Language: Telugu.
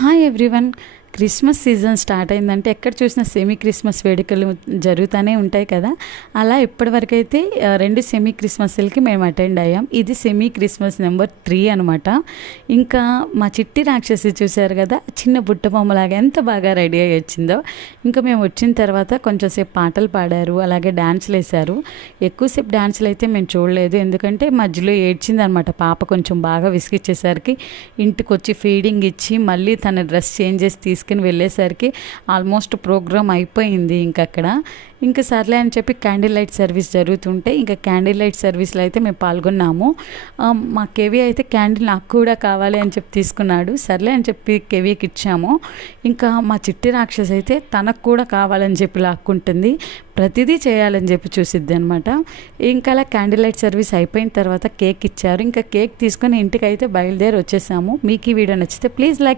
Hi everyone. Christmas season start అయిందంటే ఎక్కడ చూసినా సెమీ క్రిస్మస్ వేడుకలు జరుగుతూనే ఉంటాయి కదా. అలా ఇప్పటివరకు అయితే 2 సెమీ క్రిస్మస్లకి మేము అటెండ్ అయ్యాం. ఇది సెమీ క్రిస్మస్ నెంబర్ 3 అనమాట. ఇంకా మా చిట్టి రాక్షసి చూశారు కదా, చిన్న బుట్ట బొమ్మలాగా ఎంత బాగా రెడీ అయ్యి వచ్చిందో. ఇంకా మేము వచ్చిన తర్వాత కొంచెం సేపు పాటలు పాడారు, అలాగే డ్యాన్స్లు వేశారు. ఎక్కువసేపు డ్యాన్స్లు అయితే మేము చూడలేదు, ఎందుకంటే మధ్యలో ఏడ్చింది అనమాట పాప. కొంచెం బాగా విసిగిచ్చేసరికి ఇంటికి వచ్చి ఫీడింగ్ ఇచ్చి మళ్ళీ తన డ్రెస్ చేంజ్ చేసి తీసుకుని వెళ్ళేసరికి ఆల్మోస్ట్ ప్రోగ్రామ్ అయిపోయింది. ఇంకా సర్లే అని చెప్పి క్యాండిల్ లైట్ సర్వీస్ జరుగుతుంటే ఇంకా క్యాండిల్ లైట్ సర్వీస్లో అయితే మేము పాల్గొన్నాము. మా కెవి అయితే క్యాండిల్ నాకు కూడా కావాలి అని చెప్పి తీసుకున్నాడు. సర్లే అని చెప్పి కెవికి ఇచ్చాము. ఇంకా మా చిట్టి రాక్షసి అయితే తనకు కూడా కావాలని చెప్పి లాక్కుంటుంది, ప్రతిదీ చేయాలని చెప్పి చూసిద్ది అనమాట. ఇంకా అలా క్యాండిల్ లైట్ సర్వీస్ అయిపోయిన తర్వాత కేక్ ఇచ్చారు. ఇంకా కేక్ తీసుకొని ఇంటికి అయితే బయలుదేరి వచ్చేసాము. మీకు ఈ వీడియో నచ్చితే ప్లీజ్ లైక్